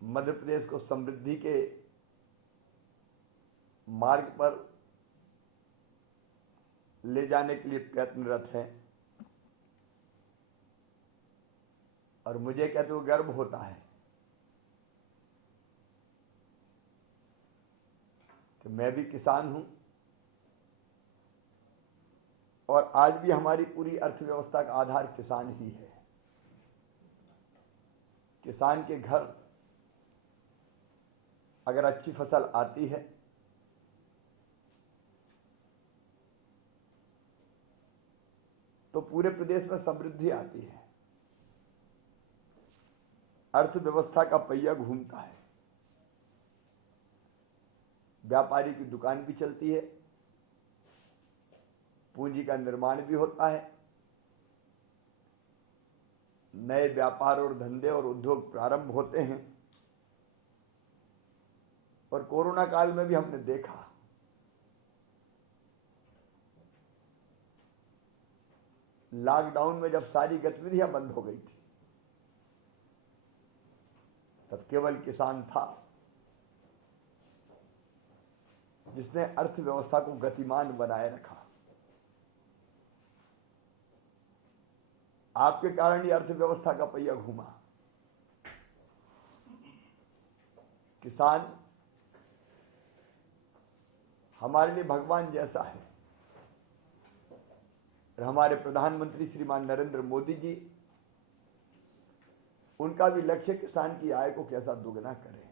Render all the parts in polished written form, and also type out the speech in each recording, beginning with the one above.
मध्य प्रदेश को समृद्धि के मार्ग पर ले जाने के लिए प्रयत्नरत है। और मुझे कहते हुए गर्व होता है कि मैं भी किसान हूं और आज भी हमारी पूरी अर्थव्यवस्था का आधार किसान ही है। किसान के घर अगर अच्छी फसल आती है तो पूरे प्रदेश में समृद्धि आती है, अर्थव्यवस्था का पहिया घूमता है, व्यापारी की दुकान भी चलती है, पूंजी का निर्माण भी होता है, नए व्यापार और धंधे और उद्योग प्रारंभ होते हैं। और कोरोना काल में भी हमने देखा लॉकडाउन में जब सारी गतिविधियां बंद हो गई थी तब केवल किसान था जिसने अर्थव्यवस्था को गतिमान बनाए रखा। आपके कारण ही अर्थव्यवस्था का पहिया घूमा। किसान हमारे लिए भगवान जैसा है। और हमारे प्रधानमंत्री श्रीमान नरेंद्र मोदी जी, उनका भी लक्ष्य किसान की आय को कैसा दोगुना करें।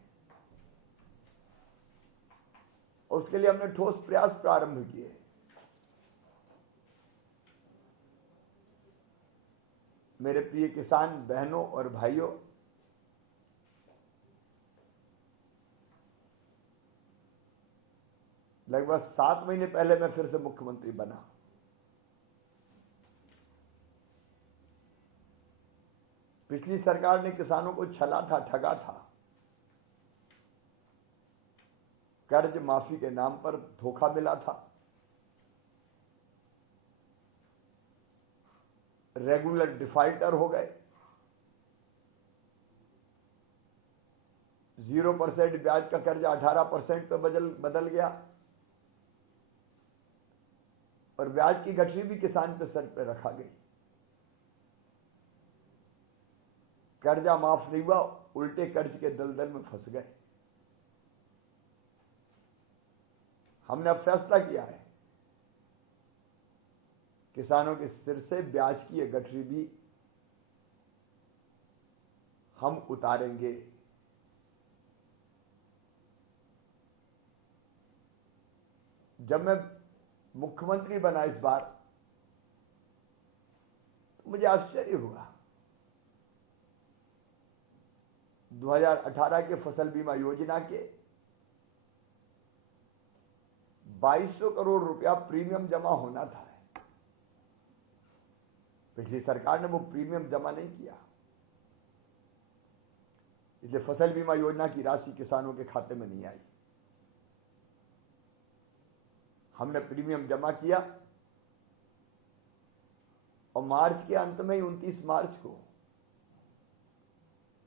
उसके लिए हमने ठोस प्रयास प्रारंभ किए। मेरे प्रिय किसान बहनों और भाइयों, लगभग 7 महीने पहले मैं फिर से मुख्यमंत्री बना। पिछली सरकार ने किसानों को छला था, ठगा था। कर्ज माफी के नाम पर धोखा मिला था, रेगुलर डिफाल्टर हो गए, 0% ब्याज का कर्जा 18% पे बदल गया और ब्याज की गठरी भी किसान के सर पे रखा गई। कर्जा माफ नहीं हुआ, उल्टे कर्ज के दलदल में फंस गए। हमने अब फैसला किया है किसानों के सिर से ब्याज की यह गठरी भी हम उतारेंगे। जब मैं मुख्यमंत्री बना इस बार तो मुझे आश्चर्य हुआ। 2018 के फसल बीमा योजना के 2200 करोड़ रुपया प्रीमियम जमा होना था। पिछली सरकार ने वो प्रीमियम जमा नहीं किया, इसलिए फसल बीमा योजना की राशि किसानों के खाते में नहीं आई। हमने प्रीमियम जमा किया और मार्च के अंत में 29 मार्च को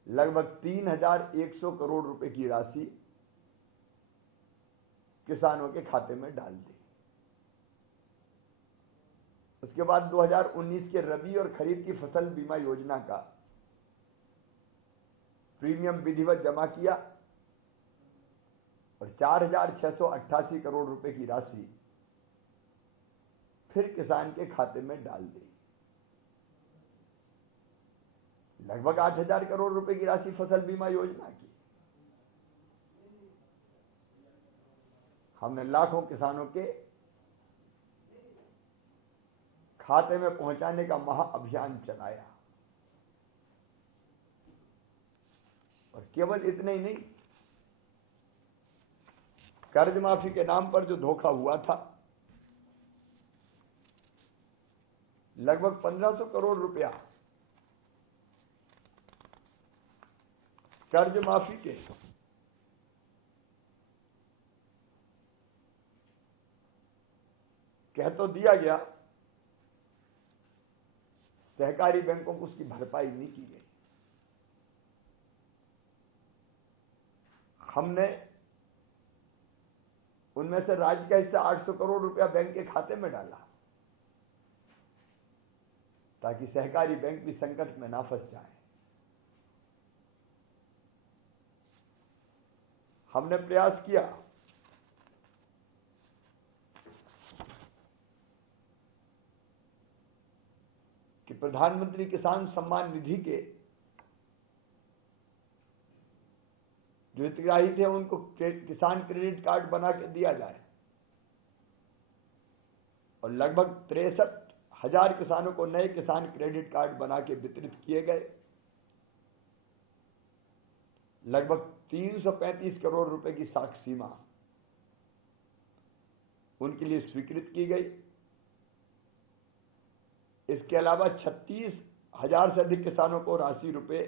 लगभग 3100 करोड़ रुपए की राशि किसानों के खाते में डाल दी। उसके बाद 2019 के रबी और खरीफ की फसल बीमा योजना का प्रीमियम विधिवत जमा किया और 4688 करोड़ रुपए की राशि फिर किसान के खाते में डाल दी। लगभग 8000 करोड़ रुपए की राशि फसल बीमा योजना की हमने लाखों किसानों के खाते में पहुंचाने का महाअभियान चलाया। और केवल इतने ही नहीं, कर्ज माफी के नाम पर जो धोखा हुआ था, लगभग 1500 करोड़ रुपया कर्ज माफी के कह तो दिया गया, सहकारी बैंकों को उसकी भरपाई नहीं की गई। हमने उनमें से राज्य का हिस्सा 800 करोड़ रुपया बैंक के खाते में डाला ताकि सहकारी बैंक भी संकट में ना फंस जाए। हमने प्रयास किया कि प्रधानमंत्री किसान सम्मान निधि के जो हितग्राही थे उनको किसान क्रेडिट कार्ड बना के दिया जाए, और लगभग 63,000 किसानों को नए किसान क्रेडिट कार्ड बना के वितरित किए गए। लगभग 335 करोड़ रुपए की साख सीमा उनके लिए स्वीकृत की गई। इसके अलावा 36,000 से अधिक किसानों को राशि रुपए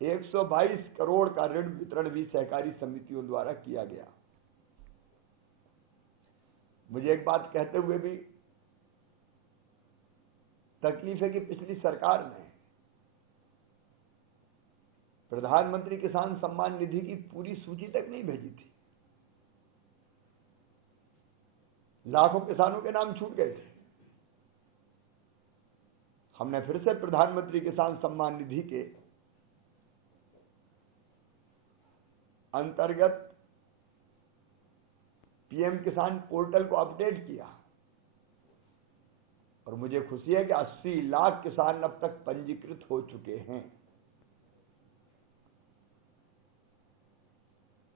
122 करोड़ का ऋण वितरण भी सहकारी समितियों द्वारा किया गया। मुझे एक बात कहते हुए भी तकलीफ है कि पिछली सरकार ने प्रधानमंत्री किसान सम्मान निधि की पूरी सूची तक नहीं भेजी थी। लाखों किसानों के नाम छूट गए थे। हमने फिर से प्रधानमंत्री किसान सम्मान निधि के अंतर्गत पीएम किसान पोर्टल को अपडेट किया, और मुझे खुशी है कि 80 लाख किसान अब तक पंजीकृत हो चुके हैं।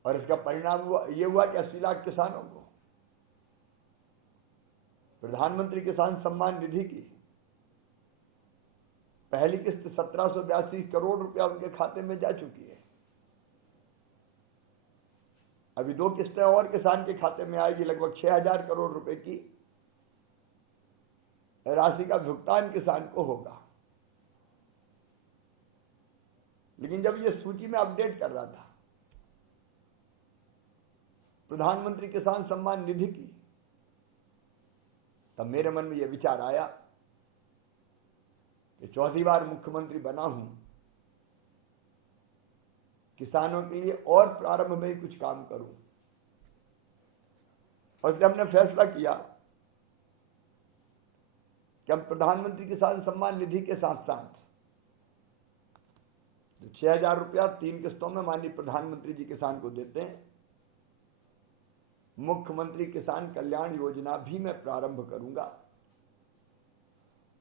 और इसका परिणाम यह हुआ कि 80 लाख किसानों को प्रधानमंत्री किसान सम्मान निधि की पहली किस्त 1782 करोड़ रुपया उनके खाते में जा चुकी है। अभी 2 किस्तें और किसान के खाते में आएगी। लगभग 6,000 करोड़ रुपए की राशि का भुगतान किसान को होगा। लेकिन जब यह सूची में अपडेट कर रहा था प्रधानमंत्री किसान सम्मान निधि की, तब मेरे मन में यह विचार आया कि चौथी बार मुख्यमंत्री बना हूं, किसानों के लिए और प्रारंभ में कुछ काम करूं। और जब हमने फैसला किया कि हम प्रधानमंत्री किसान सम्मान निधि के साथ साथ 6,000 रुपया 3 किस्तों में माननीय प्रधानमंत्री जी किसान को देते हैं, मुख्यमंत्री किसान कल्याण योजना भी मैं प्रारंभ करूंगा।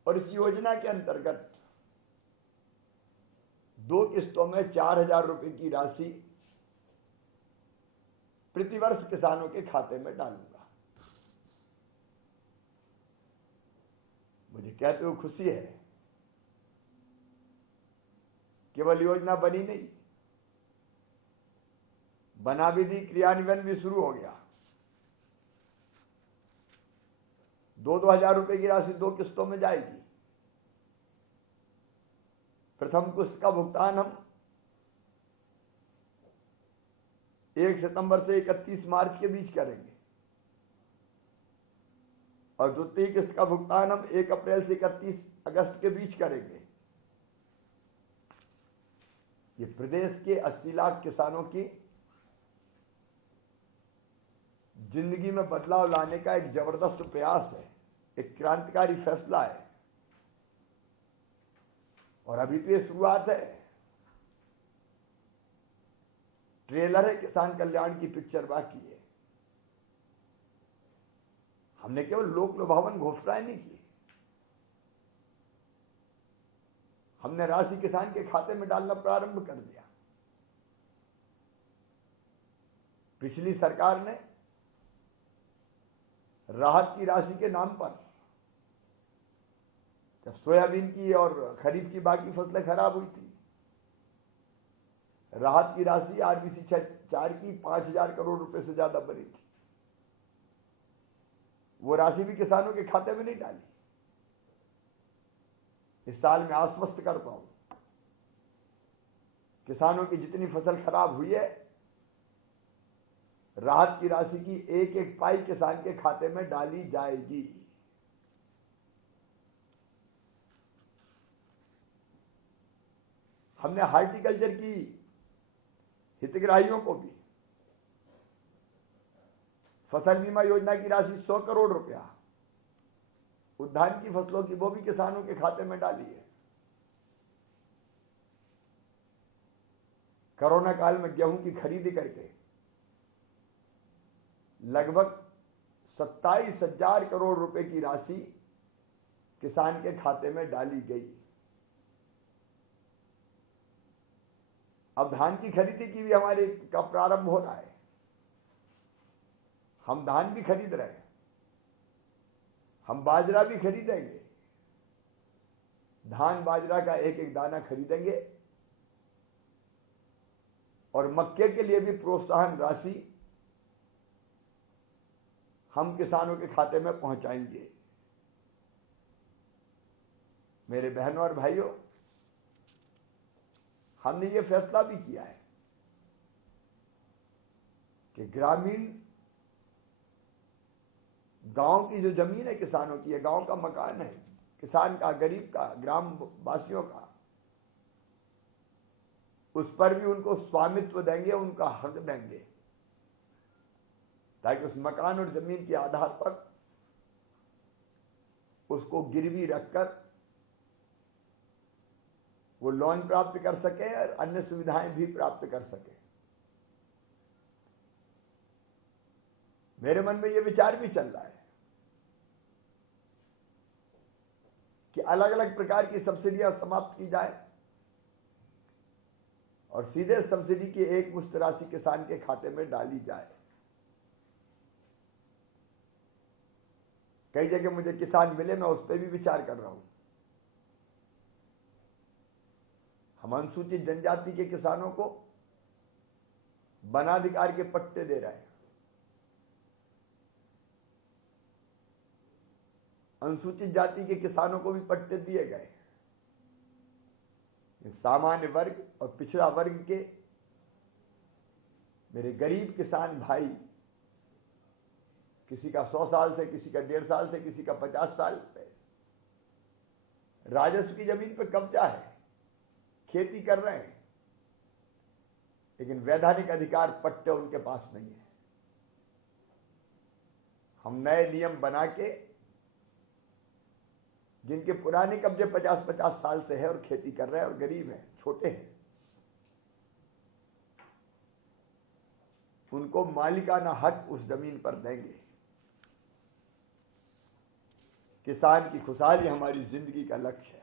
और इस योजना के अंतर्गत 2 किस्तों में 4,000 रुपए की राशि प्रतिवर्ष किसानों के खाते में डालूंगा। मुझे कहते हुए खुशी है, केवल योजना बनी नहीं, बना भी दी, क्रियान्वयन भी शुरू हो गया। 2,000 रुपए की राशि 2 किस्तों में जाएगी। प्रथम किस्त का भुगतान हम 1 सितंबर से 31 मार्च के बीच करेंगे, और द्वितीय किस्त का भुगतान हम 1 अप्रैल से 31 अगस्त के बीच करेंगे। ये प्रदेश के 80 लाख किसानों की जिंदगी में बदलाव लाने का एक जबरदस्त प्रयास है, एक क्रांतिकारी फैसला है। और अभी तो ये शुरुआत है, ट्रेलर है किसान कल्याण की पिक्चर बाकी है। हमने केवल लोक लुभावन घोषणाएं नहीं की, हमने राशि किसान के खाते में डालना प्रारंभ कर दिया। पिछली सरकार ने राहत की राशि के नाम पर, जब सोयाबीन की और खरीफ की बाकी फसलें खराब हुई थी, राहत की राशि आरबीसी 4 की 5,000 करोड़ रुपए से ज्यादा बनी थी। वो राशि भी किसानों के खाते में नहीं डाली। इस साल मैं आश्वस्त करता हूं, किसानों की जितनी फसल खराब हुई है, राहत की राशि की एक एक पाई किसान के खाते में डाली जाएगी। हमने हार्टिकल्चर की हितग्राहियों को भी फसल बीमा योजना की राशि 100 करोड़ रुपया उद्यान की फसलों की वो भी किसानों के खाते में डाली है। कोरोना काल में गेहूं की खरीदी करके लगभग 27,000 करोड़ रुपए की राशि किसान के खाते में डाली गई। अब धान की खरीदी की भी हमारे का प्रारंभ हो रहा है। हम धान भी खरीद रहे हैं, हम बाजरा भी खरीदेंगे। धान बाजरा का एक एक दाना खरीदेंगे और मक्के के लिए भी प्रोत्साहन राशि हम किसानों के खाते में पहुंचाएंगे। मेरे बहनों और भाइयों, हमने ये फैसला भी किया है कि ग्रामीण गांव की जो जमीन है किसानों की, गांव का मकान है किसान का, गरीब का, ग्राम वासियों का, उस पर भी उनको स्वामित्व देंगे, उनका हक देंगे, ताकि उस मकान और जमीन के आधार पर उसको गिरवी रखकर वो लोन प्राप्त कर सके और अन्य सुविधाएं भी प्राप्त कर सके। मेरे मन में ये विचार भी चल रहा है कि अलग अलग प्रकार की सब्सिडियां समाप्त की जाए और सीधे सब्सिडी की एक मुश्त राशि किसान के खाते में डाली जाए। कई जगह मुझे किसान मिले, मैं उस पर भी विचार कर रहा हूं। हम अनुसूचित जनजाति के किसानों को वनाधिकार के पट्टे दे रहे हैं। अनुसूचित जाति के किसानों को भी पट्टे दिए गए। सामान्य वर्ग और पिछड़ा वर्ग के मेरे गरीब किसान भाई, किसी का 100 साल से, किसी का 1.5 साल से, किसी का 50 साल से राजस्व की जमीन पर कब्जा है, खेती कर रहे हैं, लेकिन वैधानिक अधिकार पट्टे उनके पास नहीं है। हम नए नियम बना के जिनके पुराने कब्जे 50-50 साल से है और खेती कर रहे हैं और गरीब हैं, छोटे हैं, उनको मालिकाना हक उस जमीन पर देंगे। किसान की खुशहाली हमारी जिंदगी का लक्ष्य है।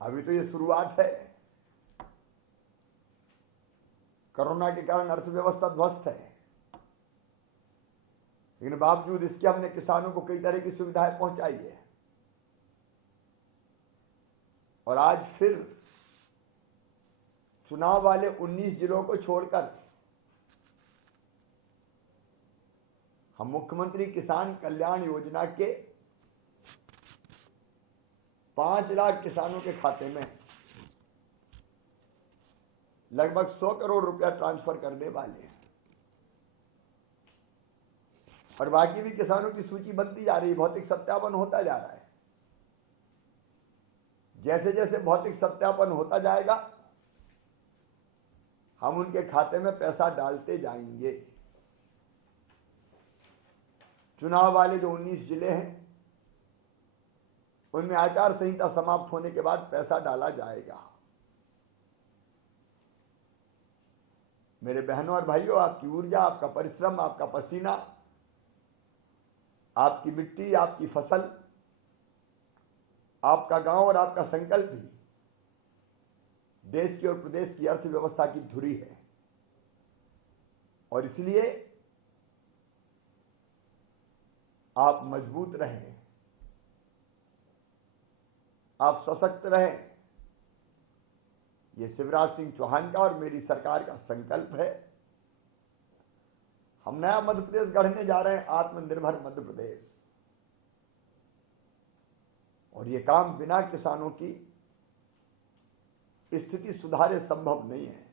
अभी तो ये शुरुआत है। कोरोना के कारण अर्थव्यवस्था ध्वस्त है, लेकिन बावजूद इसके हमने किसानों को कई तरह की सुविधाएं पहुंचाई है। और आज फिर चुनाव वाले 19 जिलों को छोड़कर हम मुख्यमंत्री किसान कल्याण योजना के 5 लाख किसानों के खाते में लगभग 100 करोड़ रुपया ट्रांसफर करने वाले हैं। और बाकी भी किसानों की सूची बनती जा रही है, भौतिक सत्यापन होता जा रहा है। जैसे जैसे भौतिक सत्यापन होता जाएगा, हम उनके खाते में पैसा डालते जाएंगे। चुनाव वाले जो 19 जिले हैं, उनमें आचार संहिता समाप्त होने के बाद पैसा डाला जाएगा। मेरे बहनों और भाइयों, आपकी ऊर्जा, आपका परिश्रम, आपका पसीना, आपकी मिट्टी, आपकी फसल, आपका गांव और आपका संकल्प ही देश की और प्रदेश की अर्थव्यवस्था की धुरी है। और इसलिए आप मजबूत रहें, आप सशक्त रहें। ये शिवराज सिंह चौहान का और मेरी सरकार का संकल्प है। हम नया मध्य प्रदेश गढ़ने जा रहे हैं, आत्मनिर्भर मध्य प्रदेश। और ये काम बिना किसानों की स्थिति सुधारे संभव नहीं है।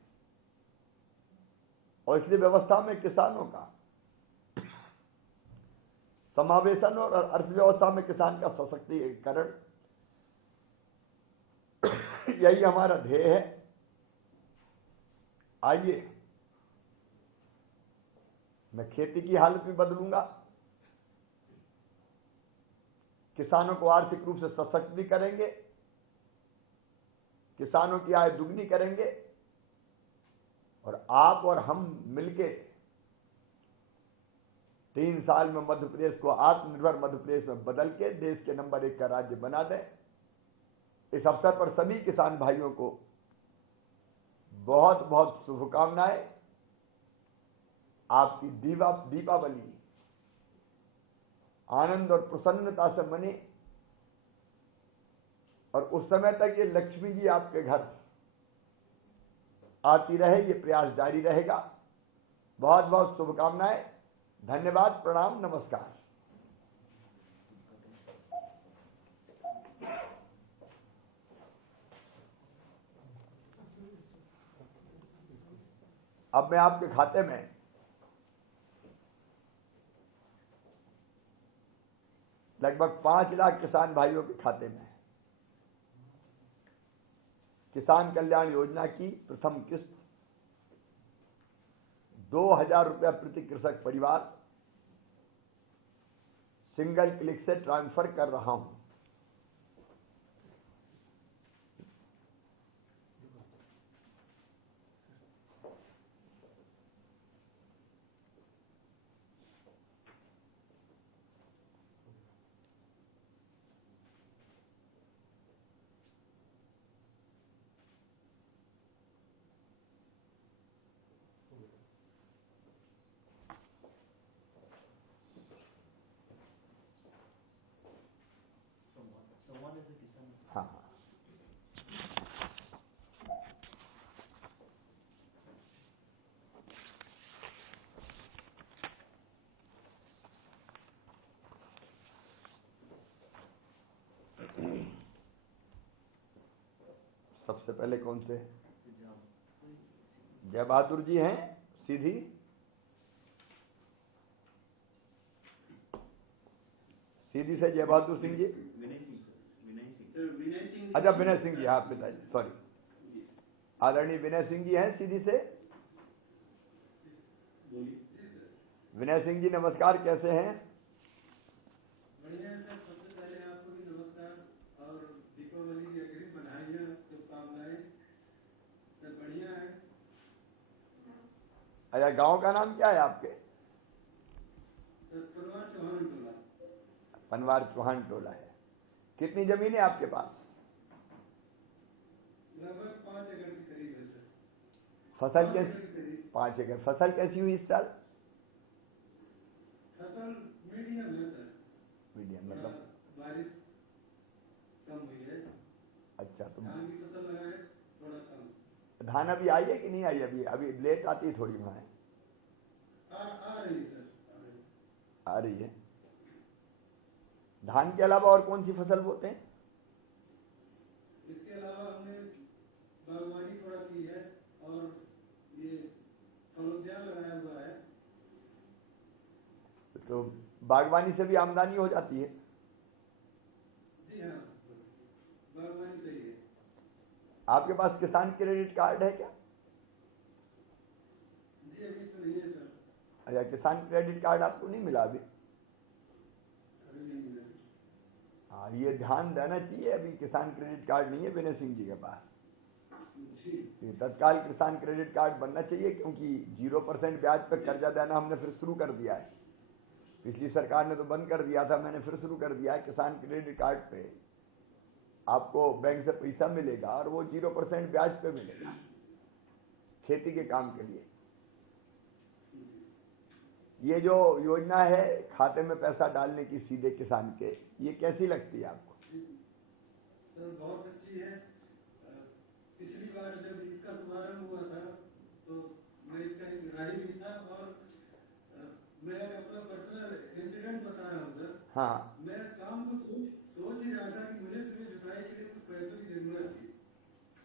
और इसलिए व्यवस्था में किसानों का समावेशन और अर्थव्यवस्था में किसान का सशक्तिकरण, यही हमारा ध्येय है। आइए, मैं खेती की हालत भी बदलूंगा, किसानों को आर्थिक रूप से सशक्त भी करेंगे, किसानों की आय दुगनी करेंगे, और आप और हम मिलके 3 साल में मध्य प्रदेश को आत्मनिर्भर मध्य प्रदेश में बदल के देश के नंबर 1 का राज्य बना दें। इस अवसर पर सभी किसान भाइयों को बहुत बहुत शुभकामनाएं। आपकी दीपावली आनंद और प्रसन्नता से मने, और उस समय तक ये लक्ष्मी जी आपके घर आती रहे, ये प्रयास जारी रहेगा। बहुत बहुत शुभकामनाएं। धन्यवाद, प्रणाम, नमस्कार। अब मैं आपके खाते में लगभग 5 लाख किसान भाइयों के खाते में किसान कल्याण योजना की प्रथम किस्त 2,000 रुपया प्रति कृषक परिवार सिंगल क्लिक से ट्रांसफर कर रहा हूं। हाँ, सबसे पहले कौन से? जय बहादुर जी हैं सीधी से जय बहादुर सिंह जी। अच्छा, विनय सिंह जी, हाँ पिताजी, सॉरी, आदरणीय विनय सिंह जी हैं सीधी से। विनय सिंह जी नमस्कार, कैसे हैं? बढ़िया सर, सबसे पहले आपको भी नमस्कार और दीपावली की अग्रिम बधाइयाँ, शुभकामनाएं। सब बढ़िया है। अच्छा, गांव का नाम क्या है आपके? पनवार चौहान टोला। पनवार चौहान टोला है। कितनी जमीन है आपके पास? लगभग 5 एकड़ के करीब है सर। फसल कैसी? 5 एकड़। फसल कैसी हुई इस साल? फसल मीडियम है सर। मीडियम मतलब? बारिश कम हुई है। अच्छा, तो धान की फसल लगाए थोड़ा कम। धान अभी आई है कि नहीं आई? अभी लेट आती है थोड़ी वहां। आ रही है सर, आ रही है। धान के अलावा और कौन सी फसल बोते हैं? इसके अलावा हमने बागवानी थोड़ा की है और ये फलोद्यान लगाया हुआ है। तो बागवानी से भी आमदनी हो जाती है? जी हाँ, बागवानी सही है। आपके पास किसान क्रेडिट कार्ड है क्या? जी अभी तो नहीं है सर। अच्छा, किसान क्रेडिट कार्ड आपको नहीं मिला अभी? अभी नहीं मिला। हाँ, ये ध्यान देना चाहिए, अभी किसान क्रेडिट कार्ड नहीं है विनय सिंह जी के पास। जी। तत्काल किसान क्रेडिट कार्ड बनना चाहिए, क्योंकि 0% ब्याज पर कर्जा देना हमने फिर शुरू कर दिया है। पिछली सरकार ने तो बंद कर दिया था, मैंने फिर शुरू कर दिया है। किसान क्रेडिट कार्ड पे आपको बैंक से पैसा मिलेगा और वो 0% ब्याज पे मिलेगा खेती के काम के लिए। ये जो योजना है खाते में पैसा डालने की सीधे किसान के, ये कैसी लगती है आपको? सर बहुत अच्छी है। पिछली बार जब इसका शुभारंभ हुआ था तो मैं इसका हितग्राही भी था और मैं अपना पर्सनल इंसिडेंट बता रहा हूँ सर। हाँ, मैं शाम को सोच ही रहा था कि मुझे सुबह जुताई के लिए कुछ पैसों की जरूरत थी।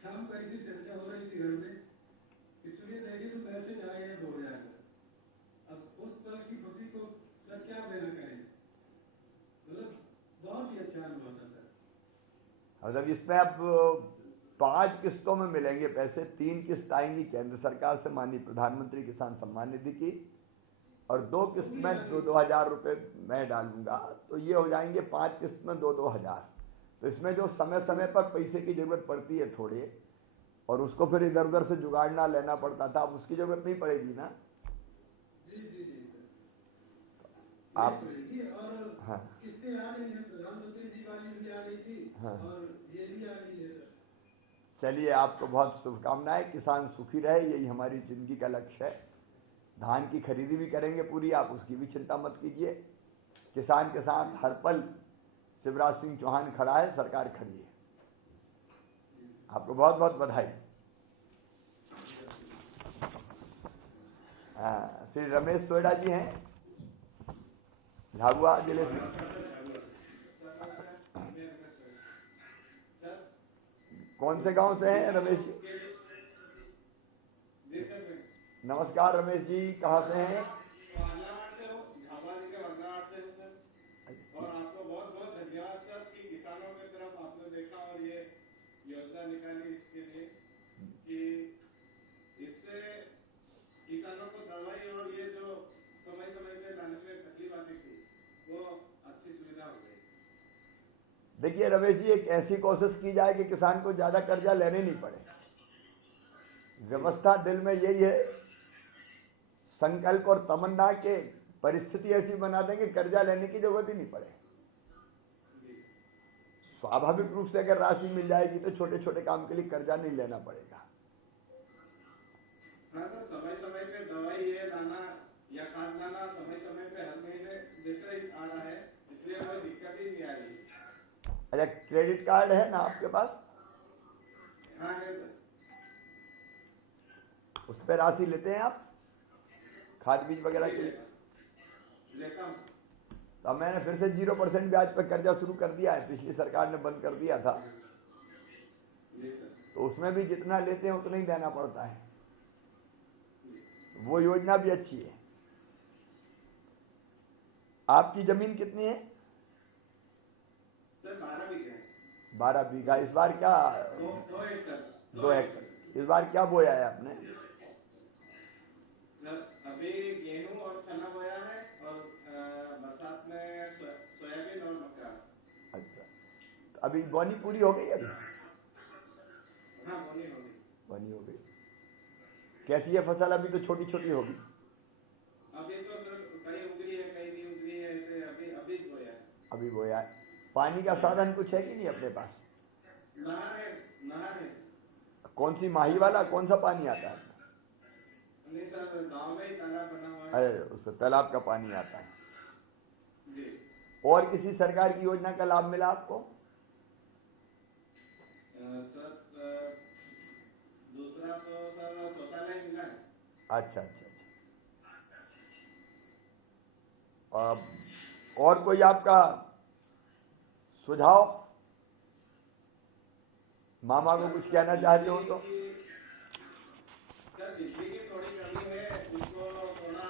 शाम को ऐसी चर्चा हो रही थी घर में कि सुनिए देखिए तो पैसे जाएगा 2,000 का। अब उस पल की खुशी को सर क्या बयां करें, मतलब बहुत ही अच्छा अनुभव था सर। मतलब इसमें अब 5 किस्तों में मिलेंगे पैसे। 3 किस्त आएंगी केंद्र सरकार से, माननीय प्रधानमंत्री किसान सम्मान निधि की, और 2 किस्त में 2-2 हजार रुपये मैं डालूंगा, तो ये हो जाएंगे 5 किस्त में 2-2 हजार। तो इसमें जो समय समय पर पैसे की जरूरत पड़ती है थोड़े, और उसको फिर इधर उधर से जुगाड़ना लेना पड़ता था, अब उसकी जरूरत नहीं पड़ेगी ना। आप हाँ किससे आ रही है, प्रधानमंत्री जी वाली भी आ रही थी हाँ, और ये भी आ रही है। चलिए आपको बहुत शुभकामनाएं, किसान सुखी रहे, यही हमारी जिंदगी का लक्ष्य है। धान की खरीदी भी करेंगे पूरी, आप उसकी भी चिंता मत कीजिए। किसान के साथ हर पल शिवराज सिंह चौहान खड़ा है, सरकार खड़ी है। आपको बहुत बहुत बधाई। श्री रमेश सोयडा जी हैं, झाबुआ जिले से। कौन से गांव से हैं रमेश जी? नमस्कार रमेश जी, कहाँ से हैं? और आपको बहुत बहुत धन्यवाद सर कि किसानों की तरफ आपने देखा और ये योजना निकाली इसके लिए कि इससे किसानों को दवाई और ये जो समय समय पे लाने में तकलीफ आती थी वो अच्छी सुविधा हो गई। देखिए रमेश जी, एक ऐसी कोशिश की जाए कि किसान को ज्यादा कर्जा लेने नहीं पड़े। व्यवस्था दिल में यही है, संकल्प और तमन्ना के परिस्थिति ऐसी बना देंगे कर्जा लेने की जरूरत ही नहीं पड़े। स्वाभाविक रूप से अगर राशि मिल जाएगी तो छोटे छोटे काम के लिए कर्जा नहीं लेना पड़ेगा। हाँ सर, समय समय पे दवाई ये लाना या खाद लाना समय समय पे हर महीने जैसे ही आ रहा है, इसलिए कोई दिक्कत ही नहीं आ रही। अच्छा, क्रेडिट कार्ड है ना आपके पास? हाँ है सर। उस पर राशि लेते हैं आप खाद बीज वगैरह के लिए? लेता हूँ। तो मैंने फिर से 0% ब्याज पर कर्जा शुरू कर दिया है, पिछली सरकार ने बंद कर दिया था। तो उसमें भी जितना लेते हैं उतना ही देना पड़ता है। वो योजना भी अच्छी है। आपकी जमीन कितनी है? सर 12 बीघा। 12 बीघा। इस बार क्या? 2 एकड़। 2 एकड़। इस बार क्या बोया है आपने? अभी गेहूं और चना बोया है और बरसात में सोयाबीन और मक्का। अच्छा, तो अभी बोनी पूरी हो गई? अभी हाँ बोनी हो गई। बोनी हो गई। कैसी है फसल? अभी तो छोटी छोटी होगी। अभी तो कहीं उगरी है कहीं नहीं उगरी है, ऐसे अभी अभी बोया है। अभी बोया है। पानी का साधन कुछ है कि नहीं अपने पास? नहर है। कौन सी, माही वाला? कौन सा पानी आता है? नहीं सर, गांव में ही तालाब बना हुआ है। अरे उससे तालाब का पानी आता है जी। और किसी सरकार की योजना का लाभ मिला आपको? सर दूसरा तो सर शौचालय मिला है। अच्छा अच्छा अच्छा। और कोई आपका सुझाव? मामा को कुछ कहना चाहते हो तो? सर बिजली की थोड़ी कमी है, इसको थोड़ा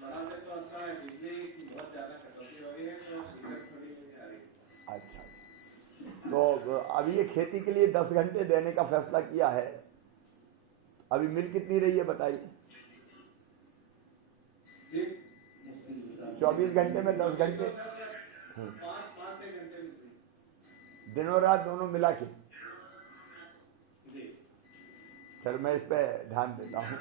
बढ़ा दे तो अच्छा है। बिजली बहुत ज्यादा कटौती हो रही है तो दिक्कत थोड़ी मुझे आ रही है। अच्छा, तो अभी ये खेती के लिए 10 घंटे देने का फैसला किया है। अभी मिल कितनी रही है बताइए? 24 घंटे में 10 घंटे, 5-6 घंटे दिनों रात दोनों मिला के। जी। चल मैं इस पे ध्यान देता हूँ।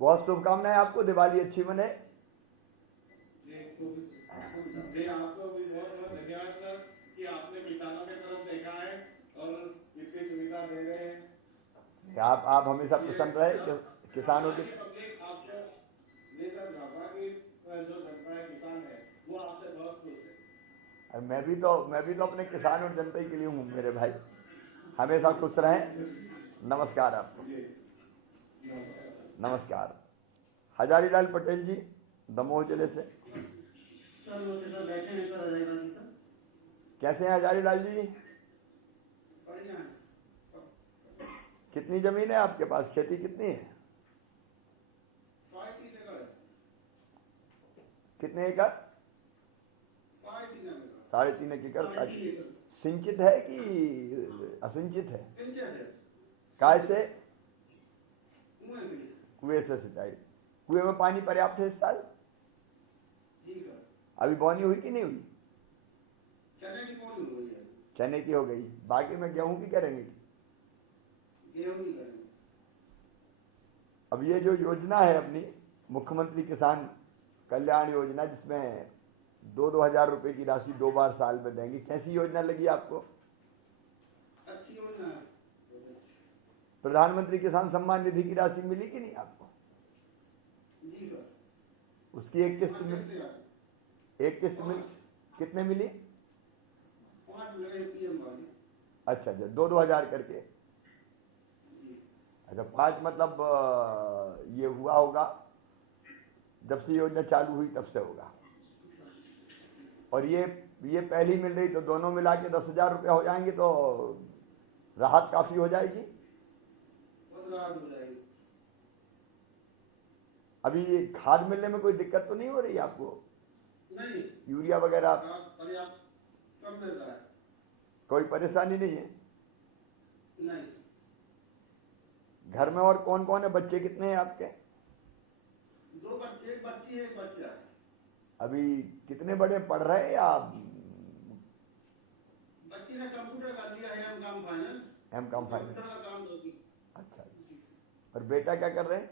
बहुत शुभकामनाएं आपको, दिवाली अच्छी बने। जी आपको भी बहुत बहुत धन्यवाद सर कि आपने किसानों की तरफ देखा है और इतनी सुविधा दे रहे हैं। आप हमेशा प्रसन्न रहे किसानों की। पब्लिक आपको ये सर झाबुआ की जो जनता है, किसान है, वो आपसे बहुत खुश है। मैं भी तो अपने किसान और जनता के लिए हूँ मेरे भाई। हमेशा खुश रहें। नमस्कार आपको। नमस्कार। हजारीलाल पटेल जी, दमोह जिले से। सर बैठे हैं सर हजारीलाल जी। सर कैसे हैं हजारीलाल जी? कितनी जमीन है आपके पास? खेती कितनी है? 3.5 एकड़। कितने एकड़? 3.5 एकड़। 3.5 एकड़। सिंचित है कि असिंचित है? सिंचित है। काय से? कुएं में। कुएं से सिंचाई। कुएं में पानी पर्याप्त है इस साल? जी सर। अभी बोनी हुई कि नहीं हुई? चने की बोनी हुई है। चने की हो गई, बाकी में गेहूं की करेंगे? गेहूं की करेंगे। अब ये जो योजना है अपनी मुख्यमंत्री किसान कल्याण योजना, जिसमें 2-2 हजार रुपए की राशि 2 बार साल में देंगे, कैसी योजना लगी आपको? अच्छी योजना है। प्रधानमंत्री किसान सम्मान निधि की राशि मिली कि नहीं आपको? जी सर। उसकी एक किस्त मिली? एक किस्त मिली? कितने मिली? 5 मिले पीएम वाली। अच्छा, 2-2 हजार करके। अच्छा, 5 मतलब ये हुआ होगा जब से योजना चालू हुई तब से होगा। और ये पहली मिल रही तो दोनों मिला के 10 हजार रुपया हो जाएंगे, तो राहत काफी हो जाएगी। राहत हो जाएगी। अभी खाद मिलने में कोई दिक्कत तो नहीं हो रही आपको? नहीं। यूरिया वगैरह पर्याप्त कम मिल रहा है। कोई परेशानी नहीं है? नहीं। घर में और कौन कौन है? बच्चे कितने हैं आपके? 2 बच्चे, एक बच्ची है, एक बच्चा है। अभी कितने बड़े पढ़ रहे हैं या? बच्ची ने कंप्यूटर कर लिया है, M.Com final. M.Com final. Computer का काम होगी। अच्छा, और बेटा क्या कर रहे हैं?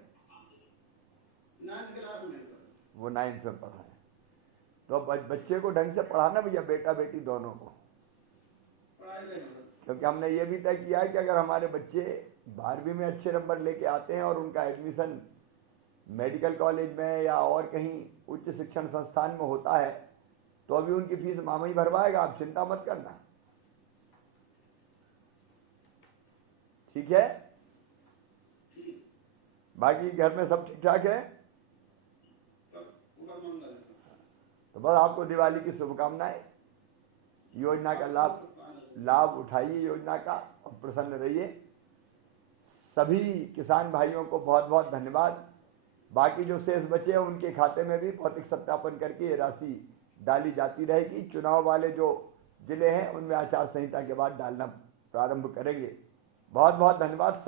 9th क्लास में। वो 9th में पढ़ा है। तो अब बच्चे को ढंग से पढ़ाना भैया, बेटा बेटी दोनों को। क्योंकि हमने ये भी तय किया है कि अगर हमारे बच्चे 12वीं में अच्छे नंबर लेके आते हैं और उनका एडमिशन मेडिकल कॉलेज में या और कहीं उच्च शिक्षण संस्थान में होता है, तो अभी उनकी फीस मामा ही भरवाएगा, आप चिंता मत करना। ठीक है? बाकी घर में सब ठीक ठाक है? तो बस आपको दिवाली की शुभकामनाएं। योजना का लाभ उठाइए योजना का और प्रसन्न रहिए। सभी किसान भाइयों को बहुत बहुत धन्यवाद। बाकी जो शेष बचे हैं उनके खाते में भी भौतिक सत्यापन करके ये राशि डाली जाती रहेगी। चुनाव वाले जो जिले हैं उनमें आचार संहिता के बाद डालना प्रारंभ करेंगे। बहुत बहुत धन्यवाद।